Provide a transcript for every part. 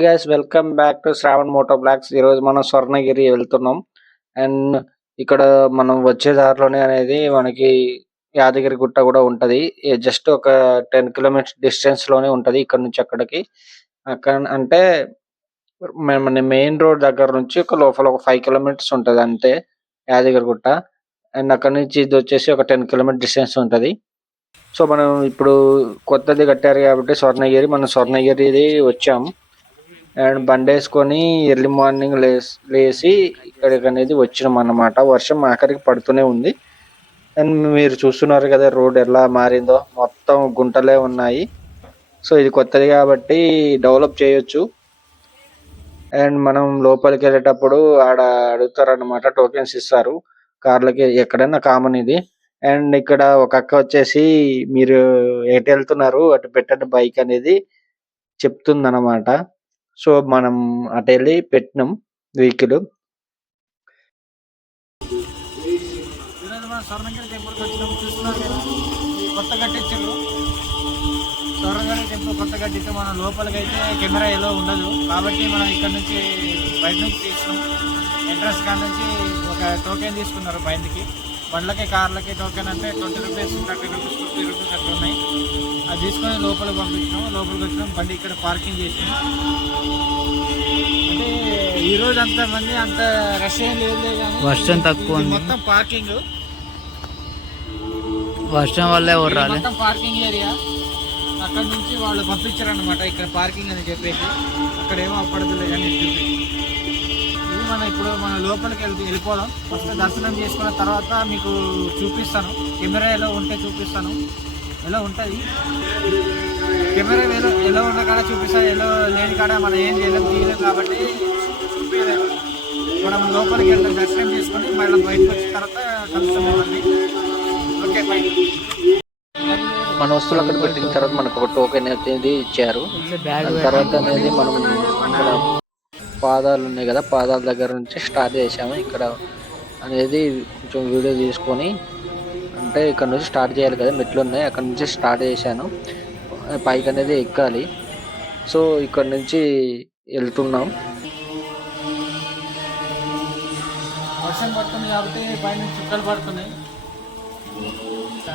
Hi guys, welcome back to Shravan moto vlogs. ఈరోజు మనం స్వర్ణగిరి వెళ్తున్నాం. అండ్ ఇక్కడ మనం వచ్చే దారిలోనే అనేది మనకి యాదగిరి గుట్ట కూడా ఉంటది. జస్ట్ ఒక 10 కిలోమీటర్స్ డిస్టెన్స్ లోనే ఉంటది ఇక్కడ నుంచి అక్కడికి. అక్కడ అంటే మన మెయిన్ రోడ్ దగ్గర నుంచి ఒక లోపల ఒక 5 కిలోమీటర్స్ ఉంటది అంతే యాదగిరి గుట్ట. అండ్ అక్కడ నుంచి ఇది వచ్చేసి ఒక 10 కిలోమీటర్ డిస్టెన్స్ ఉంటది. సో మనం ఇప్పుడు కొత్తది కట్టారు కాబట్టి మనం స్వర్ణగిరి వచ్చాం. అండ్ బండేసుకొని ఎర్లీ మార్నింగ్ లేసి ఇక్కడికి అనేది వచ్చినాం అన్నమాట. వర్షం ఆఖరికి పడుతూనే ఉంది. అండ్ మీరు చూస్తున్నారు కదా రోడ్ ఎలా మారిందో, మొత్తం గుంటలే ఉన్నాయి. సో ఇది కొత్తది కాబట్టి డెవలప్ చేయొచ్చు. అండ్ మనం లోపలికి వెళ్ళేటప్పుడు ఆడ అడుగుతారు అన్నమాట, టోకెన్స్ ఇస్తారు కార్లకి, ఎక్కడైనా కామన్ ఇది. అండ్ ఇక్కడ ఒక అక్క వచ్చేసి మీరు ఎటు వెళ్తున్నారు అటు పెట్టండి బైక్ అనేది చెప్తుంది అన్నమాట. సో మనం అటు వెళ్ళి పెట్టినాం వెహికల్. స్వర్ణగిరి టెంపుల్కి వచ్చినాము. చూస్తున్నారు కదా, కొత్త కట్టించారు. స్వర్ణగిరి టెంపుల్ కొత్త కట్టిస్తే మనం లోపలికి అయితే కెమెరా ఎలా ఉండదు కాబట్టి మనం ఇక్కడ నుంచి బయట నుంచి తీసినాం. ఎంట్రన్స్ కాడ నుంచి ఒక టోకెన్ తీసుకున్నారు బయటికి. బండ్లకి కార్లకి టోకెన్ అంటే 20 రూపీస్, 30 రూపీస్, 50 రూపీస్ అట్లా ఉన్నాయి. అది తీసుకొని లోపలికి పంపించినాం. లోపలికి వచ్చినాం, బండి ఇక్కడ పార్కింగ్ చేసినాం. అంటే ఈరోజు అంతమంది అంత రష్ ఏం లేదు కానీ వర్షం తక్కువ ఉంది. మొత్తం పార్కింగ్, వర్షం వల్లే మొత్తం పార్కింగ్ ఏరియా. అక్కడ నుంచి వాళ్ళు పంపించారు అనమాట ఇక్కడ పార్కింగ్ అని చెప్పేసి. అక్కడేమో అప్పడదులే కానీ ఇది మన లోపలికి వెళ్ళిపోవడం. ఫస్ట్ దర్శనం చేసుకున్న తర్వాత మీకు చూపిస్తాను, కెమెరా ఎలా ఉంటే చూపిస్తాను. ఎలా ఉంటుంది కెమెరా ఎలా ఉన్న కాడ చూపిస్తాను, ఎలా లేని కాడ మనం ఏం తీయలేము కాబట్టి చూపించలేదు. మనం లోపలికి వెళ్తే దర్శనం చేసుకొని మళ్ళీ బయటకు వచ్చిన తర్వాత కలుస్తామండి. Okay, by. మన వస్తువులు అక్కడ పెట్టిన తర్వాత మనకు ఒక టోకెన్ అనేది ఇచ్చారు. తర్వాత అనేది మనం ఇక్కడ పాదాలు ఉన్నాయి కదా, పాదాల దగ్గర నుంచి స్టార్ట్ చేసాము. ఇక్కడ అనేది కొంచెం వీడియో తీసుకొని, అంటే ఇక్కడ నుంచి స్టార్ట్ చేయాలి కదా, మెట్లు ఉన్నాయి, అక్కడ నుంచి స్టార్ట్ చేశాను. పైకి అనేది ఎక్కాలి. సో ఇక్కడ నుంచి వెళ్తున్నాం. వర్షం పడుతుంది కాబట్టి పైన చుక్కలు పడుతున్నాయి.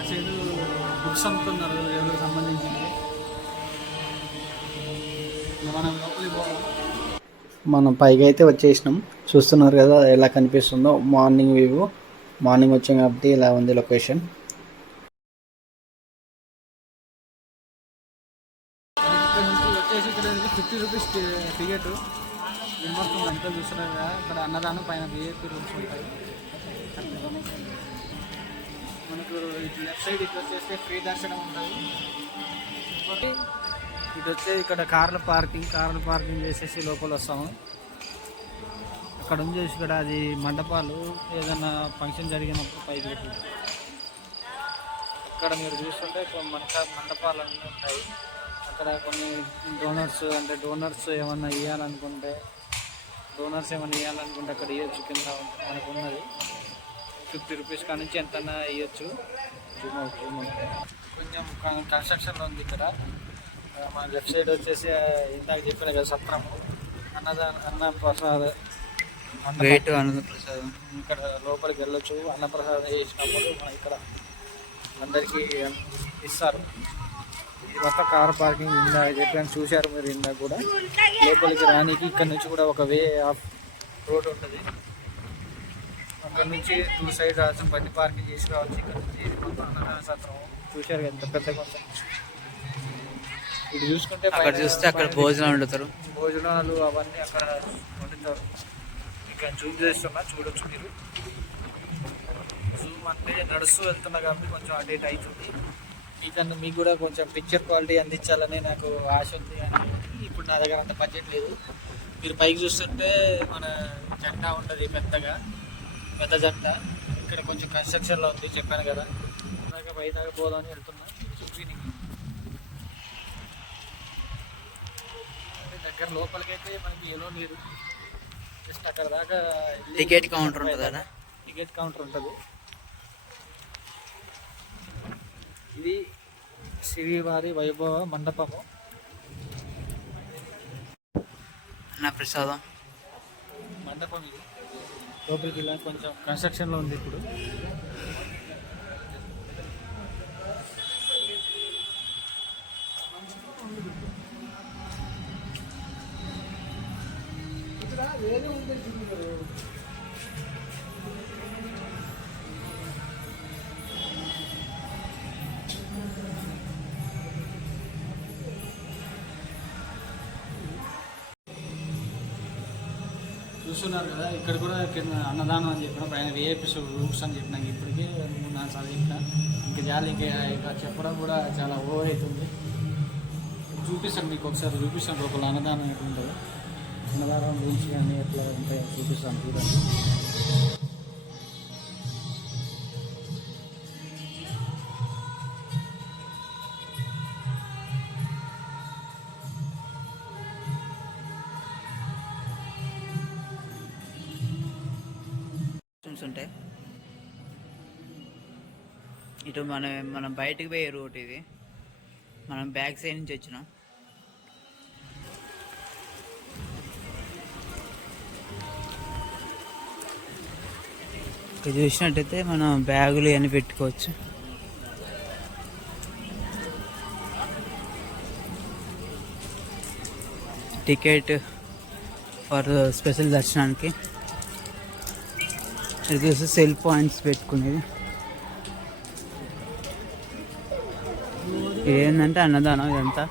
సైడ్ బుక్స్ అమ్ముతున్నారు ఎవరికి సంబంధించింది. మనం లోపలికి పోవాలి. మనం పైకి అయితే వచ్చేసినాం. చూస్తున్నారు కదా ఎలా కనిపిస్తుందో మార్నింగ్ వ్యూ. మార్నింగ్ వచ్చాం కాబట్టి ఇలా ఉంది లొకేషన్. ఇక్కడ నుంచి వచ్చేసి ఇక్కడ 50 రూపీస్ టికెట్. మొత్తం అంతా చూస్తున్నారు కదా, ఇక్కడ అన్నదానం పైన VIP రూమ్స్ ఉంటాయి. మనకు ఇటు లెఫ్ట్ సైడ్ ఇటు వచ్చేస్తే ఫ్రీ దర్శనం ఉంటుంది. ఇటు వచ్చే ఇక్కడ కార్ల పార్కింగ్ చేసేసి లోపల వస్తాము. అక్కడ ఉంది ఇక్కడ అది మండపాలు, ఏదైనా ఫంక్షన్ జరిగినప్పుడు పైకి పెట్టి ఇక్కడ మీరు చూస్తుంటే మండపాలు అన్నీ ఉంటాయి. అక్కడ కొన్ని డోనర్స్ ఏమన్నా ఇవ్వాలనుకుంటే అక్కడ ఇవ్వచ్చు. కింద మనకు ఉన్నది 50 రూపీస్ కాడ నుంచి ఎంతన్నా ఇవ్వచ్చు. కొంచెం కన్స్ట్రక్షన్లో ఉంది ఇక్కడ. మన లెఫ్ట్ సైడ్ వచ్చేసి ఇందాక చెప్పిన కదా సత్రము, అన్నప్రసాదం. ఇక్కడ లోపలికి వెళ్ళొచ్చు. అన్నప్రసాదం చేసినప్పుడు మనం ఇక్కడ అందరికీ ఇస్తారు. ఇది మొత్తం కార్ పార్కింగ్ ఇందాక చెప్పాను, చూశారు మీరు ఇందాక కూడా. లోపలికి రానికి ఇక్కడ నుంచి కూడా ఒక వే ఆఫ్ రోడ్ ఉంటుంది. అక్కడ నుంచి 2 సైడ్ రాసం బండి పార్కింగ్ చేసి రావచ్చు. ఇక్కడ నుంచి మొత్తం అన్నదాన సత్రం చూశారు కదా, ఎంత పెద్దగా ఉంటుంది. ఇది చూసుకుంటే అక్కడ భోజనాలు అవన్నీ అక్కడ వండుతారు. ఇక్కడ జూమ్ చేస్తున్నా, చూడొచ్చు మీరు. జూమ్ అంటే నడుస్తూ వెళ్తున్నా కాబట్టి కొంచెం అటు ఇటు అవుతుంది. మీకు కూడా కొంచెం పిక్చర్ క్వాలిటీ అందించాలని నాకు ఆశ ఉంది, కానీ ఇప్పుడు నా దగ్గర అంత బడ్జెట్ లేదు. మీరు పైకి చూస్తుంటే మన జెండా ఉంటుంది, పెద్ద జెండా. ఇక్కడ కొంచెం కన్స్ట్రక్షన్లో ఉంది, చెప్పాను కదా. పైదాకా పోదామని వెళ్తున్నా. దగ్గర లోపలికైతే మనకి ఏలో లేదు, జస్ట్ అక్కడ దాకా టికెట్ కౌంటర్ ఉంటుంది. ఇది శ్రీవారి వైభవ మండపము. అన్న ప్రసాదం మండపం ఇది. లోపలికి వెళ్ళి కొంచెం కన్స్ట్రక్షన్లో ఉంది ఇప్పుడు. చూస్తున్నారు కదా, ఇక్కడ కూడా కింద అన్నదానం అని చెప్పిన, పైన విఐపీస్ రూమ్స్ అని చెప్పిన. ఇప్పటికీ 3-4 సార్లు చెప్పిన. ఇంకా జాలి ఇంకా చెప్పడం కూడా చాలా ఓవర్ అవుతుంది. చూపిస్తాను మీకు ఒకసారి, చూపిస్తాను లోపల అన్నదానం ఎట్లా ఉంటుందో. అన్నదానం రూమ్స్ కానీ ఎట్లా ఉంటాయో చూపిస్తాను చూడండి. ఉంటాయి. ఇటు మనం బయటకు పోయే రూట్ ఇది. మనం బ్యాక్ సైడ్ నుంచి వచ్చినాం. ఇక్కడ చూసినట్టయితే మనం బ్యాగులు ఇవన్నీ పెట్టుకోవచ్చు. టికెట్ ఫర్ స్పెషల్ దర్శనానికి. ఇది చూస్తే సెల్ పాయింట్స్ పెట్టుకునేది. ఇదేంటంటే అన్నదానం ఇదంతా.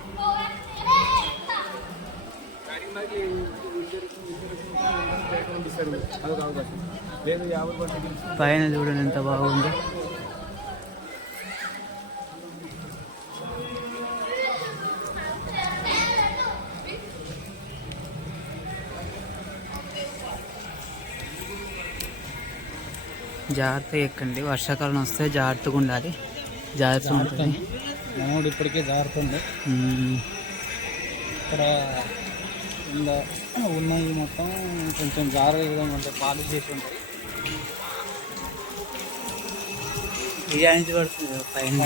పైన చూడండి ఎంత బాగుంది. జాగ్రత్తగా ఎక్కండి, వర్షాకాలం వస్తే జాగ్రత్తగా ఉండాలి. జాగ్రత్తగా ఉంటుంది. మనోడు ఇప్పటికే జారుతుంది. ఇక్కడ ఉన్నాయి మొత్తం కొంచెం జారే విధంగా ఉంటాయి, పాలిష్ చేసి ఉంటాయి. బిర్యానీ పడుతుంది పైన.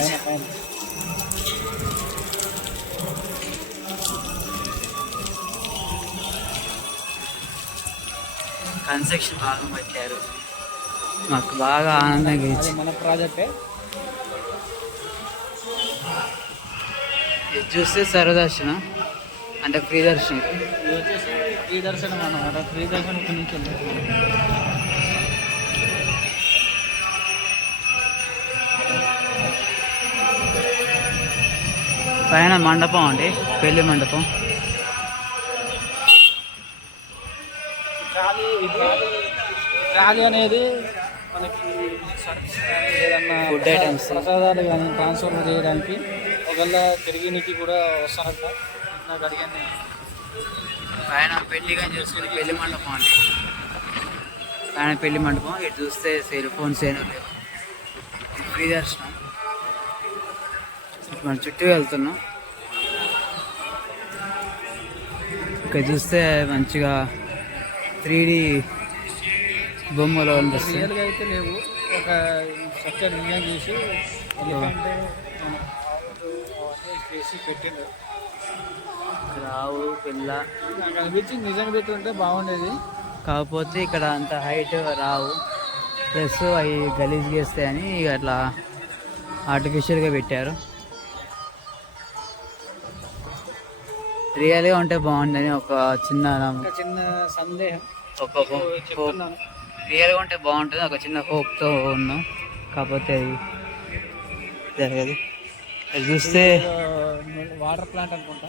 కన్స్ట్రక్షన్ బాగా పెట్టారు, మాకు బాగా ఆనందంగా ఇచ్చి. మన ప్రాజెక్టే. ఇది చూస్తే సర్వదర్శనం అంటే ఫ్రీ దర్శనం. ఇది వచ్చేసి ఫ్రీ దర్శనం అన్నమాట. ఫ్రీ దర్శనం ఇక్కడ నుంచి ఉంది. పైన మండపం అండి, పెళ్లి మండపం. ట్రాలీ అనేది మనకి ఏదన్నా ఫుడ్ ఐటమ్స్, ప్రసాదాలు కానీ ట్రాన్స్ఫర్ చేయడానికి ఒకవేళ తిరిగినికి కూడా వస్తారంట. నాకు అడిగాను. పైన పెళ్లిగా చూసుకుని పెళ్లి మండపం అండి. పైన పెళ్లి మండపం. ఇటు చూస్తే సెల్ ఫోన్స్ ఏమీ లేవు. ఫ్రీ దర్శనం. మనం చుట్టూ వెళ్తున్నాం. ఇక్కడ చూస్తే మంచిగా 3D బొమ్మలు అనిపిస్తుంది. రియల్గా అయితే లేవు. ఒక స్ట్రక్చర్ డిజైన్ చేసి ఎందుకంటే చేసి పెట్టిండు. రావు పిల్ల నాకు అనిపించింది నిజంగా పెట్టుంటే బాగుండేది. కాకపోతే ఇక్కడ అంత హైట్ రావు, ప్లస్ అవి గలీజ్ చేస్తాయని అట్లా ఆర్టిఫిషియల్గా పెట్టారు. రియల్గా ఉంటే బాగుండని ఒక చిన్న సందేహం. చెప్తున్నాను, రియల్గా ఉంటే బాగుంటుంది ఒక చిన్న హోప్తో ఉన్నాం. కాకపోతే అది జరగదు. అది చూస్తే వాటర్ ప్లాంట్ అనుకుంటా.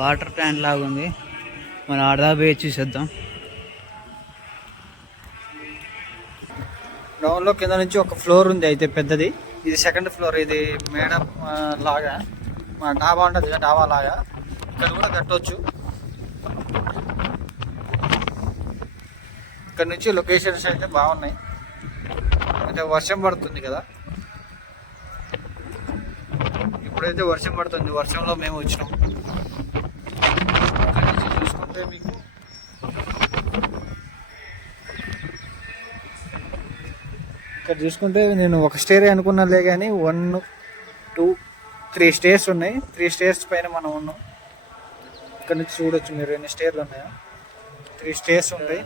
వాటర్ ప్లాంట్ లాగా ఉంది. మనం ఆడదా పోయి చూసేద్దాం. గ్రౌండ్లో కింద నుంచి ఒక ఫ్లోర్ ఉంది అయితే పెద్దది. ఇది సెకండ్ ఫ్లోర్. ఇది మేడ లాగా మన డాబా ఉంటుంది కదా, డాబా లాగా ఇక్కడ కూడా కట్టవచ్చు. ఇక్కడ నుంచి లొకేషన్స్ అయితే బాగున్నాయి. అయితే వర్షం పడుతుంది కదా, ఇప్పుడైతే వర్షం పడుతుంది. వర్షంలో మేము వచ్చినాం. ఇక్కడ నుంచి చూసుకుంటే మీకు ఇక్కడ చూసుకుంటే నేను ఒక స్టేరే అనుకున్నాలే కానీ 1, 2, 3 స్టేర్స్ ఉన్నాయి. 3 స్టేర్స్ పైన మనం ఉన్నాం. ఇక్కడ నుంచి చూడొచ్చు మీరు ఎన్ని స్టేర్లు ఉన్నాయో. 3 స్టేర్స్ ఉంటాయి.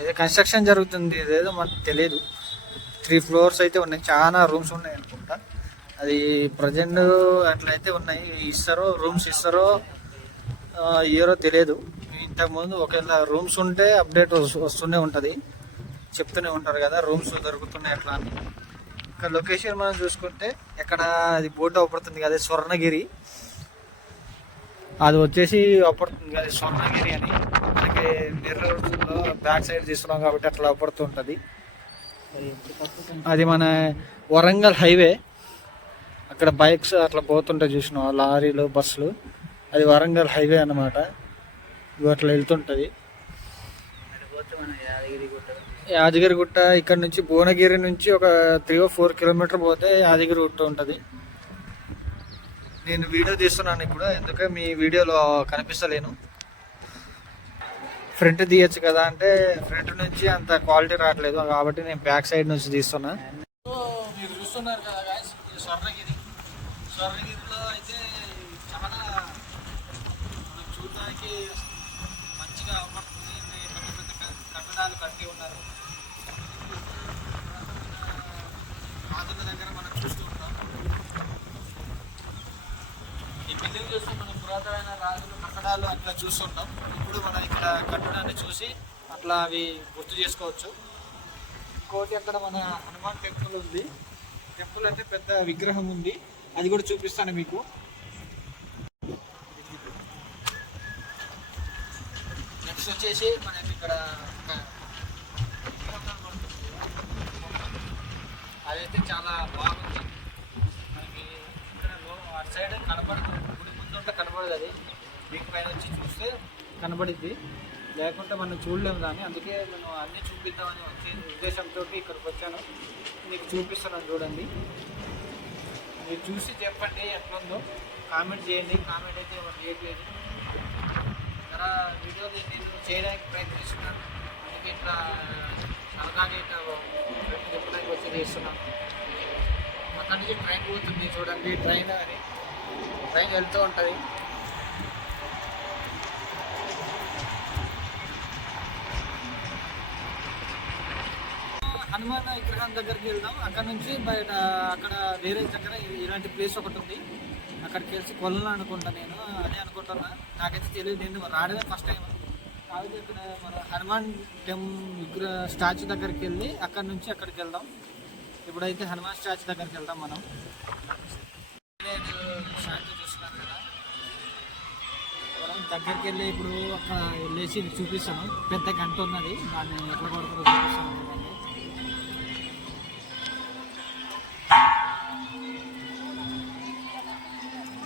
ఇది కన్స్ట్రక్షన్ జరుగుతుంది, ఇదేదో మనకు తెలియదు. 3 ఫ్లోర్స్ అయితే ఉన్నాయి, చాలా రూమ్స్ ఉన్నాయి అనుకుంటా. అది ప్రజెంట్ అట్లయితే ఉన్నాయి. రూమ్స్ ఇస్తారో ఇయ్యరో తెలియదు. ఇంతకుముందు ఒకవేళ రూమ్స్ ఉంటే అప్డేట్ వస్తూనే ఉంటుంది, చెప్తూనే ఉంటారు కదా రూమ్స్ దొరుకుతున్నాయి అట్లా అని. ఇక్కడ లొకేషన్ మనం చూసుకుంటే ఎక్కడ అది బోట్ అవపడుతుంది కదా స్వర్ణగిరి, అది వచ్చేసి అవపడుతుంది కదా స్వర్ణగిరి అని. మనకి నెల్లూరులో బ్యాక్ సైడ్ తీస్తున్నాం కాబట్టి అట్లా అవపడుతుంటుంది. అది మన వరంగల్ హైవే, అక్కడ బైక్స్ అట్లా పోతుంటాయి చూసినాం, లారీలు బస్సులు, అది వరంగల్ హైవే అన్నమాట. ఇవి అట్లా వెళ్తుంటుంది. యాదగిరిగుట్ట ఇక్కడ నుంచి భువనగిరి నుంచి ఒక 3 or 4 కిలోమీటర్ పోతే యాదగిరిగుట్ట ఉంటుంది. నేను వీడియో తీస్తున్నాను ఇప్పుడు, ఎందుకంటే మీ వీడియోలో కనిపిస్తలేను. ఫ్రంట్ తీయచ్చు కదా అంటే ఫ్రంట్ నుంచి అంత క్వాలిటీ రావట్లేదు, కాబట్టి నేను బ్యాక్ సైడ్ నుంచి తీస్తున్నా. మీరు చూస్తున్నారు కదా గాయ్స్, ఇది స్వర్ణగిరిలో అయితే చాలా చూడడానికి మంచిగా అవపడుతుంది. పెద్ద పెద్ద కట్టడాలు కట్టి ఉన్నారు. రాజుల దగ్గర మనం చూస్తూ ఉంటాం. ఈ బిల్డింగ్ చూస్తే మనం పురాతనమైన రాజులు కట్టడాలు అట్లా చూస్తుంటాం. ఇప్పుడు మనం ఇక్కడ కట్టడాన్ని చూసి అట్లా అవి గుర్తు చేసుకోవచ్చు. ఇంకోటి అక్కడ మన హనుమాన్ టెంపుల్ ఉంది. టెంపుల్ అంటే పెద్ద విగ్రహం ఉంది, అది కూడా చూపిస్తాను మీకు. నెక్స్ట్ వచ్చేసి మనకి ఇక్కడ అదైతే చాలా బాగుంది. మనకి ఇక్కడ అటు సైడ్ కనపడదు, గుడి ముందుంటే కనపడదు, అది దీని పైన వచ్చి చూస్తే కనబడిద్ది, లేకుంటే మనం చూడలేము దాన్ని. అందుకే నేను అన్నీ చూపిద్దామని వచ్చే ఉద్దేశంతో ఇక్కడికి వచ్చాను. మీకు చూపిస్తున్నాను చూడండి. మీరు చూసి చెప్పండి ఎట్లుందో, కామెంట్ చేయండి. కామెంట్ అయితే చేయట్లేదు. ఇక్కడ వీడియోలు నేను చేయడానికి ప్రయత్నిస్తున్నాను, అందుకే ఇట్లా సరదాగా ఇట్లా చెప్పడానికి వచ్చి చేస్తున్నాను. అక్కడి నుంచి ట్రైన్ పోతుంది చూడండి, ట్రైన్ వెళ్తూ ఉంటుంది. హనుమాన్ విగ్రహం దగ్గరికి వెళ్దాం. అక్కడ నుంచి బయట అక్కడ వేరే దగ్గర ఇలాంటి ప్లేస్ ఒకటి ఉంది, అక్కడికి వెళ్ళి కొలను అనుకుంటా. నేను అదే అనుకుంటున్నా, నాకైతే తెలియదు. నేను రావడమే ఫస్ట్ టైం. కాబట్టి ఇక్కడ మన హనుమాన్ విగ్రహ స్టాచ్యూ దగ్గరికి వెళ్ళి అక్కడ నుంచి అక్కడికి వెళ్దాం. ఇప్పుడైతే హనుమాన్ స్టాచ్యూ దగ్గరికి వెళ్దాం మనం. స్టాచ్యూ చూస్తున్నాను కదా, దగ్గరికి వెళ్ళి ఇప్పుడు అక్కడ వెళ్ళేసి చూపిస్తాను. పెద్ద గంట ఉన్నది, దాన్ని ఎట్లా కొడతారో చూపిస్తాను.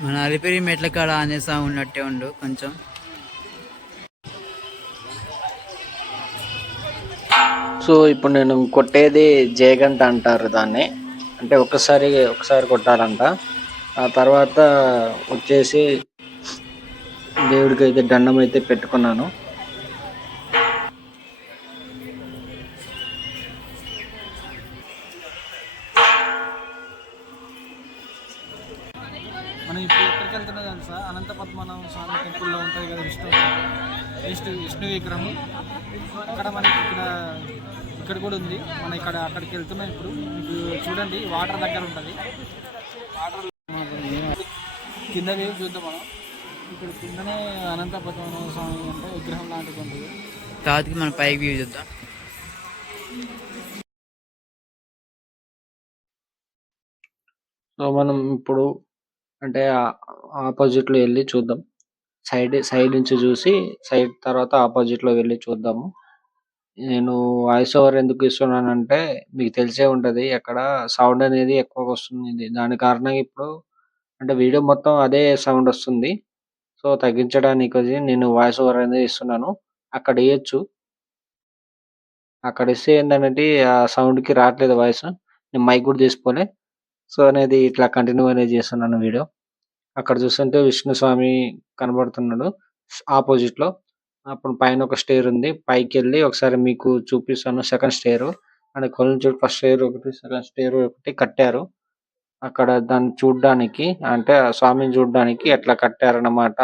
మన అలిపిరి మెట్ల కాడ ఆంజనేయ స్వామి ఉన్నట్టే ఉండు కొంచెం. సో ఇప్పుడు నేను కొట్టేది జయగంట అంటారు దాన్ని, అంటే ఒకసారి కొట్టాలంట. ఆ తర్వాత వచ్చేసి దేవుడికి అయితే దండం అయితే పెట్టుకున్నాను. మనం ఇప్పుడు ఎక్కడికి వెళ్తున్నా తెలుసా, అనంత పద్మనాభ స్వామి టెంపుల్లో ఉంటుంది కదా విష్ణు విగ్రహం. అక్కడ మనకి ఇక్కడ కూడా ఉంది. మనం అక్కడికి వెళ్తున్నాం ఇప్పుడు. మీకు చూడండి, వాటర్ దగ్గర ఉంటుంది. వాటర్ కింద వేవ్ చూద్దాం మనం. ఇక్కడ కిందనే అనంత పద్మనాభ స్వామి అంటే విగ్రహం లాంటిది ఉంటుంది. తర్వాతకి మనం పైకి వ్యూ చూద్దాం. సో మనం ఇప్పుడు అంటే ఆపోజిట్లో వెళ్ళి చూద్దాం. సైడ్ నుంచి చూసి తర్వాత ఆపోజిట్లో వెళ్ళి చూద్దాము. నేను వాయిస్ ఓవర్ ఎందుకు ఇస్తున్నానంటే మీకు తెలిసే ఉంటది, అక్కడ సౌండ్ అనేది ఎక్కువగా వస్తుంది. దాని కారణంగా ఇప్పుడు అంటే వీడియో మొత్తం అదే సౌండ్ వస్తుంది. సో తగ్గించడానికి నేను వాయిస్ ఓవర్ అనేది ఇస్తున్నాను. అక్కడ ఇవ్వచ్చు, అక్కడ ఇస్తే ఏంటంటే ఆ సౌండ్కి రావట్లేదు వాయిస్. నేను మైక్ కూడా తీసుకోలే. సో అనేది ఇట్లా కంటిన్యూ అనేది చేస్తున్నాను వీడియో. అక్కడ చూస్తుంటే విష్ణు స్వామి కనబడుతున్నాడు ఆపోజిట్ లో. అప్పుడు పైన ఒక స్టేర్ ఉంది, పైకి వెళ్ళి ఒకసారి మీకు చూపిస్తాను. సెకండ్ స్టేర్ అంటే కొలను చూడు, ఫస్ట్ స్టేర్ ఒకటి, సెకండ్ స్టేర్ ఒకటి కట్టారు. అక్కడ దాన్ని చూడ్డానికి అంటే ఆ స్వామిని చూడ్డానికి ఎట్లా కట్టారన్నమాట.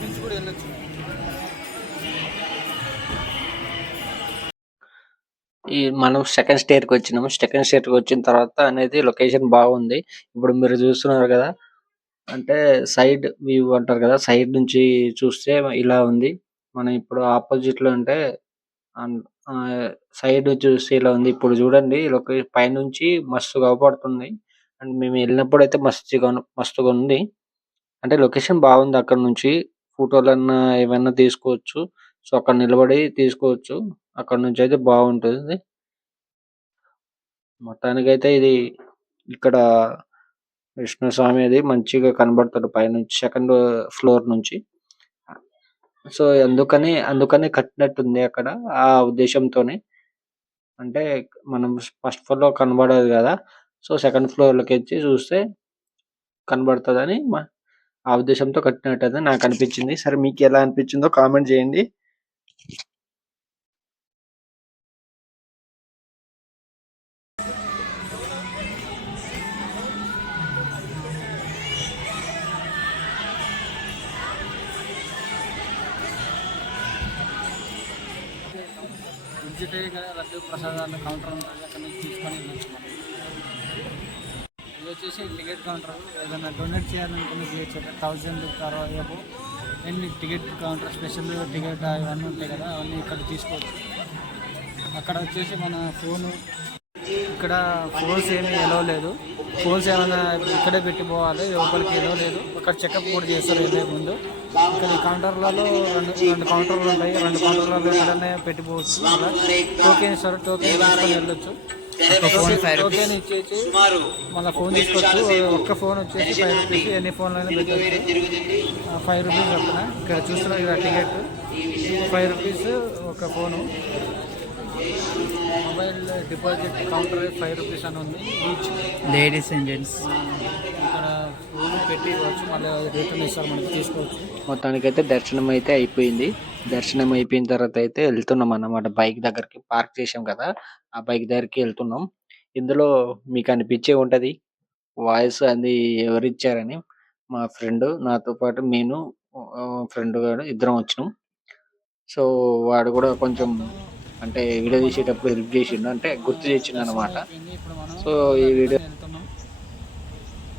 బీచ్ కూడా వెళ్ళొచ్చు. ఈ మనం సెకండ్ స్టేర్‌కి వచ్చినాము. సెకండ్ స్టేర్‌కి వచ్చిన తర్వాత అనేది లొకేషన్ బాగుంది. ఇప్పుడు మీరు చూస్తున్నారు కదా! అంటే సైడ్ వ్యూ అంటారు కదా! సైడ్ నుంచి చూస్తే ఇలా ఉంది. మనం ఇప్పుడు ఆపోజిట్‌లో అంటే అన్ ఆహ్, సైడ్ చూస్తే ఇలా ఉంది. ఇప్పుడు చూడండి పైనుంచి మస్తుగా అవుపడుతుంది. అండ్ మేము ఎళ్ళినప్పుడైతే మస్తుగా ఉంది. అంటే లొకేషన్ బాగుంది. అక్కడ నుంచి ఫోటోలన్నా ఏవన్నా తీసుకోవచ్చు. సో, అక్కడ నిలబడి తీసుకోవచ్చు. అక్కడ నుంచయితే బాగుంటుంది. మొత్తానికైతే ఇది ఇక్కడ విష్ణుస్వామి మంచిగా కనబడతాడు పైనుంచి సెకండ్ ఫ్లోర్ నుంచి. సో, అందుకనే కట్టినట్టుంది అక్కడ. ఆ ఉద్దేశంతోనే. అంటే మనం ఫస్ట్ ఫ్లోర్‌లో కనబడదు గదా! సో, సెకండ్ ఫ్లోర్‌లోకెచ్చి చూస్తే కనబడతదని ఆ ఉద్దేశంతో కట్టినట్టయితే నాకనిపించింది. సరే మీకెలా అనిపించిందో కామెంట్ జేయండి. విజిట్ అయ్యి కదా లడ్డు ప్రసాదాలు కౌంటర్ ఉంటుంది, అక్కడ నుంచి తీసుకొని వెళ్ళొచ్చు మనం. ఇది వచ్చేసి టికెట్ కౌంటర్. ఏదైనా డొనేట్ చేయాలనుకున్న చేయొచ్చు. 1000 అబో ఎన్ని టికెట్ కౌంటర్ స్పెషల్ టికెట్ ఇవన్నీ ఉంటాయి కదా, అవన్నీ ఇక్కడ తీసుకోవచ్చు. అక్కడ వచ్చేసి మన ఫోను, ఇక్కడ ఫోన్స్ ఏమీ ఎలో లేదు. ఫోన్స్ ఏమైనా ఇక్కడే పెట్టి పోవాలి, లోపలికి ఎలో లేదు. ఇక్కడ చెకప్ కూడా చేస్తారు వెళ్ళే ముందు. ఇక్కడ ఈ కౌంటర్లలో రెండు కౌంటర్లు ఉంటాయి. 2 కౌంటర్లలో ఎక్కడైనా పెట్టిపోవచ్చు. అలా టోకెన్ ఇస్తారు, టోకెన్ తీసుకొని వెళ్ళొచ్చు. టోకెన్ ఇచ్చేసి మళ్ళీ ఫోన్ తీసుకోవచ్చు. ఒక్క ఫోన్ వచ్చేసి 5 రూపీస్, ఎన్ని ఫోన్లు అయినా పెట్టవచ్చు. 5 రూపీస్ చెప్పిన ఇక్కడ చూస్తున్నారు ఇక్కడ టికెట్ 5 రూపీస్ ఒక phone. Mobile deposit counter 5 rupees అని ఉంది ఈచ్. లేడీస్ అండ్ జెంట్స్ ఇక్కడ ఫోన్ పెట్టి ఇవ్వచ్చు, మళ్ళీ రిటర్న్ ఇస్తారు, మనకి తీసుకోవచ్చు. మొత్తానికైతే దర్శనం అయితే అయిపోయింది. దర్శనం అయిపోయిన తర్వాత అయితే వెళ్తున్నాం అన్నమాట. బైక్ దగ్గరికి పార్క్ చేసాం కదా! ఆ బైక్ దగ్గరికి వెళ్తున్నాం. ఇందులో మీకు అనిపించే ఉంటది. వాయిస్ అది ఎవరిచ్చారని. మా ఫ్రెండ్ నాతో పాటు నేను ఫ్రెండ్ గాడు ఇద్దరం వచ్చినాం. సో, వాడు కూడా కొంచెం అంటే వీడియో తీసేటప్పుడు హెల్ప్ చేసిండు. అంటే గుర్తు చేసిండన్నమాట. అయిపోయింది. ఇప్పుడు మనం సో, ఈ వీడియో వెళ్తున్నాం.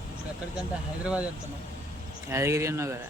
ఇప్పుడు ఎక్కడికంటే హైదరాబాద్ వెళ్తున్నాం. యాదగిరి అన్నావు కదా.